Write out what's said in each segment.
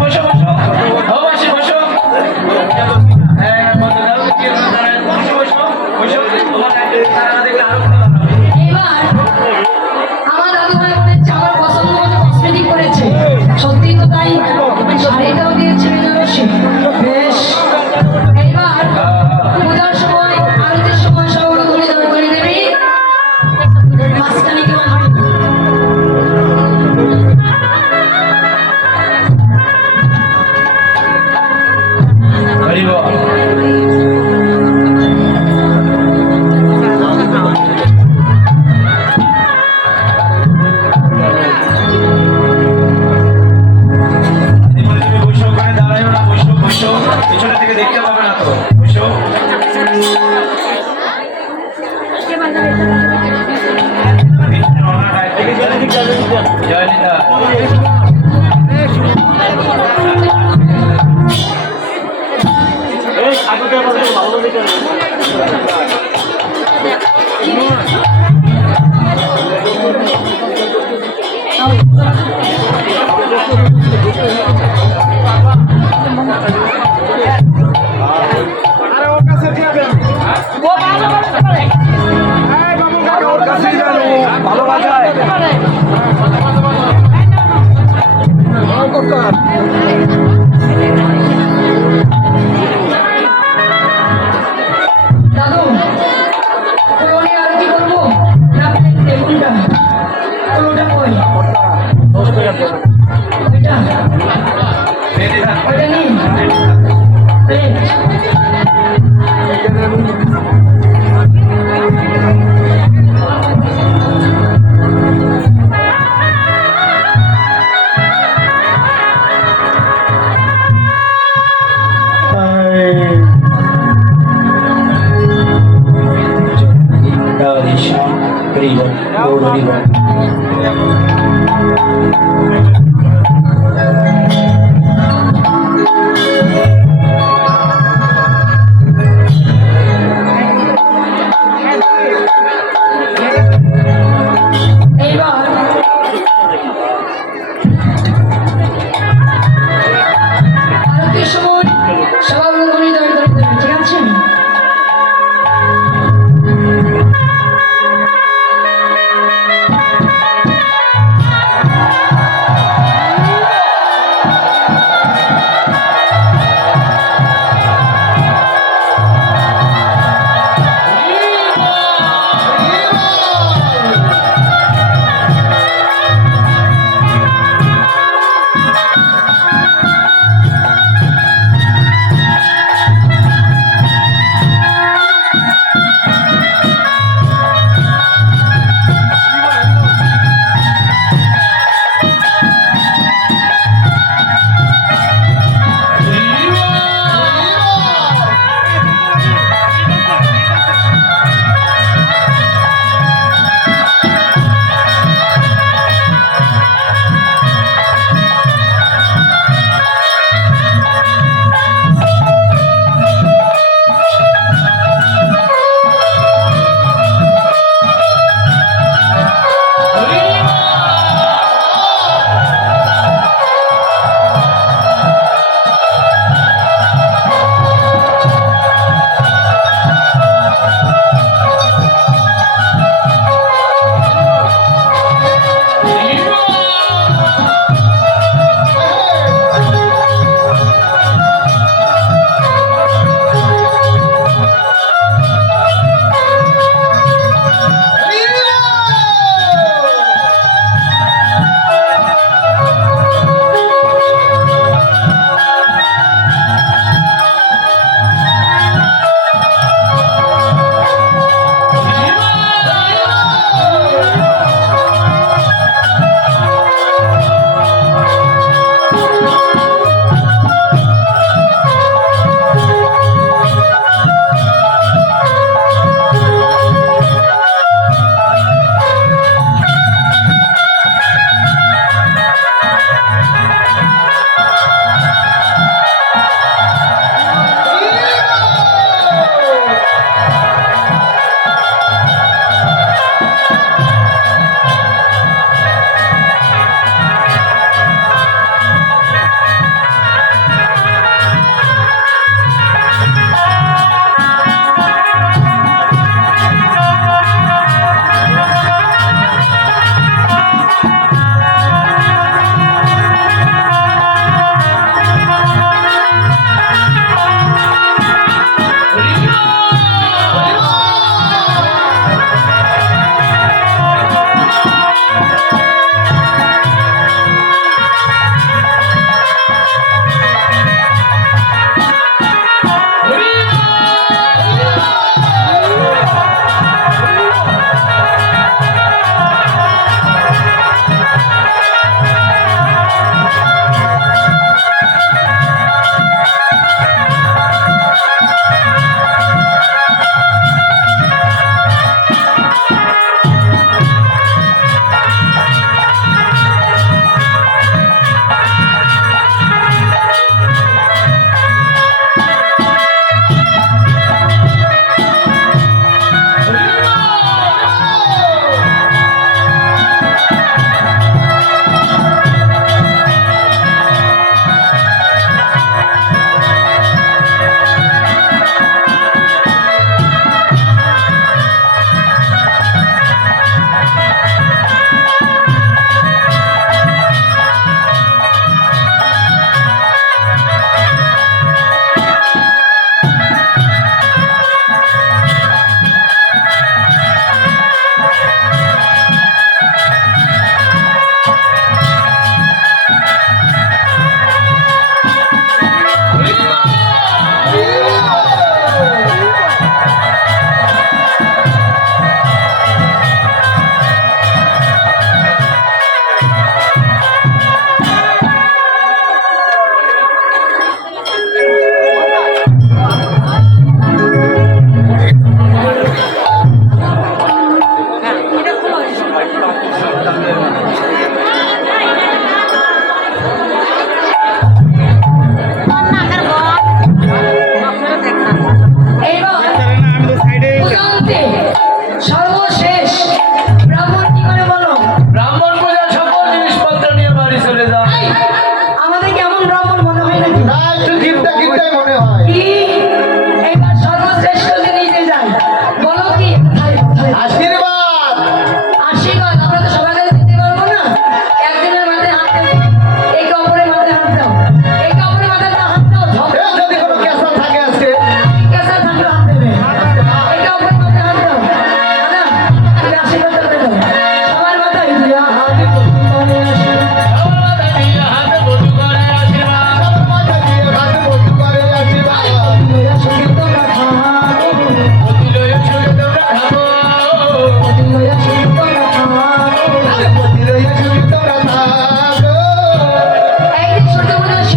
বসো বসো ও বসো বসো হ্যাঁ বন্ধুরা বসো বসো বসো তোমার তারা দেখলে আরো ভালো লাগবে। এবার আমার দাদু ভাই বলেছে আমার পছন্দ মতো কসমেটিক করেছে, সত্যি তো তাই, শাড়িটাও দিয়েছে বেনারসি। বেশ, এইবার পূজার সময় আরতির সময় সবগুলো ধরে ধরে করে দেবি মাঝখানে কেউ আসবে না। হরি বল। পিছনে থেকে দেখতে পাবে না তো, বসো। জয়নিতা ভালো বাজায় দাদু কোনে আরতি করবো না টেবিলটা কোনটা কই এটা ওটা নিন প্লেট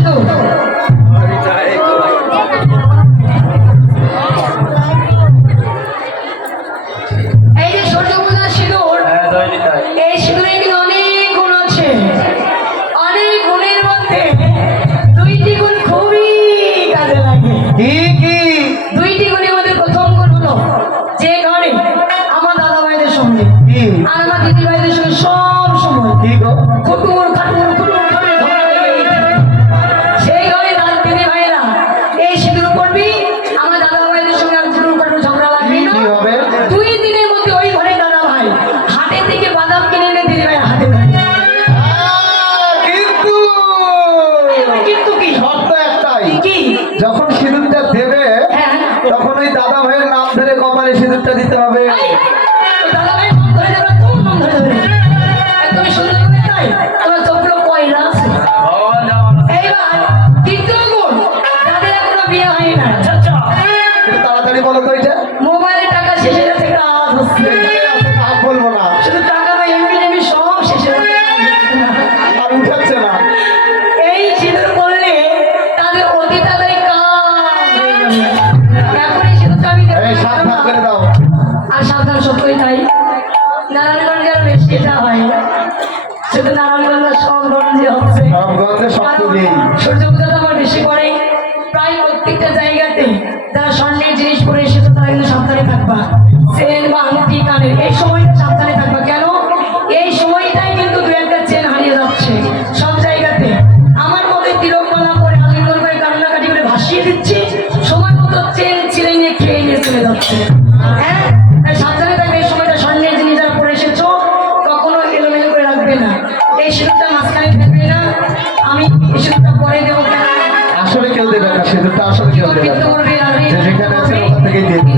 সিঁদুর। এই যে সূর্যপূজার সিঁদুর, এই সিঁদুরে কিন্তু অনেক গুণ আছে। অনেক গুণের মধ্যে দুইটি গুণ খুবই কাজে লাগে। কি কি দুইটি গুণের মধ্যে প্রথম গুণ হলো, যে ঘরে আমার দাদা ভাইদের সঙ্গে কি আর আমার দিদি ভাইদের সঙ্গে সব সময় কি গো খুটুর খাটুর খুটুর খাটুর ঝগড়া লেগে গেছে, সেই ঘরে দিদি ভাইরা এই সিঁদুর পড়বি, আমার দাদা ভাইদের সঙ্গে আর খুটুর খাটুর ঝগড়া লাগবে না। কি হবে? 2 দিনের মধ্যে ওই ঘরে দাদা ভাই হাটে থেকে বাদাম কিনে এনে দিদি ভাই হাতে দেয়। কিন্তু কিন্তু কি শর্ত একটাই, কি? যখন সিঁদুরটা দেবে হ্যাঁ, তখন ওই দাদা ভাইয়ের নাম ধরে কপালে সিঁদুরটা দিতে হবে। এই, ওই দাদা ভাই নাম ধরে দেবে, কোন নাম ধরে দেবে? একদমই সুন্দর করে তাই তোমার চোখগুলো কয়লা আছে। এইবার দ্বিতীয় গুণ, যাদের এখনো বিয়ে হয় না, একটু তাড়াতাড়ি বলো তো এটা। মোবাইলে টাকা শেষ হয়ে যাচ্ছে, একটা আওয়াজ হচ্ছে। নাম বলবো না, শুধু টাকা বা এমবি টেমবি সব শেষ হয়ে যাচ্ছে। আর উঠাচ্ছে না। এই সিঁদুর পড়লে তাদের অতি তাড়াতাড়ি কাজ হয়ে যাবে। এখন এই সিঁদুরটা আমি দেবো এই না। সাবধান করে দাও। আর সাবধান সত্যই তাই, নারায়ণগঞ্জে আর বেশি এটা হয়, শুধু নারায়ণগঞ্জ না, সব গঞ্জে হচ্ছে। সব গঞ্জে সব তো নেই। সূর্য পূজা তো আমার বেশি করে, প্রায় প্রত্যেকটা জায়গাতে যারা স্বর্ণের জিনিস পরে এসেছে তারা কিন্তু সাবধানে থাকবা। চেন বা আংটি কানের এই সময়টা সাবধানে থাকবা। কেন? এই সময়টাই কিন্তু দু একটা চেন হারিয়ে যাচ্ছে সব জায়গাতে। আমার মতে তিলকমালা পরে আলিঙ্গন করে কান্নাকাটি করে ভাসিয়ে দিচ্ছি, সময় মতো চেন ছিঁড়ে নিয়ে খেয়ে নিয়ে চলে যাচ্ছে। হ্যাঁ, তাই সাবধানে থাকবে। এই সময়টা স্বর্ণের জিনিস যারা পরে এসেছো কখনো এলোমেলো করে রাখবে না। এই সিঁদুরটা মাঝখানে থাকবে না, আমি এই সিঁদুরটা পরে দেবো। কেন? আসলে কেউ দেবে না সিঁদুরটা, আসলে কেউ দেবে না। করবে আর যে যেখানে আছে ওখান থেকেই দিয়ে দিবে।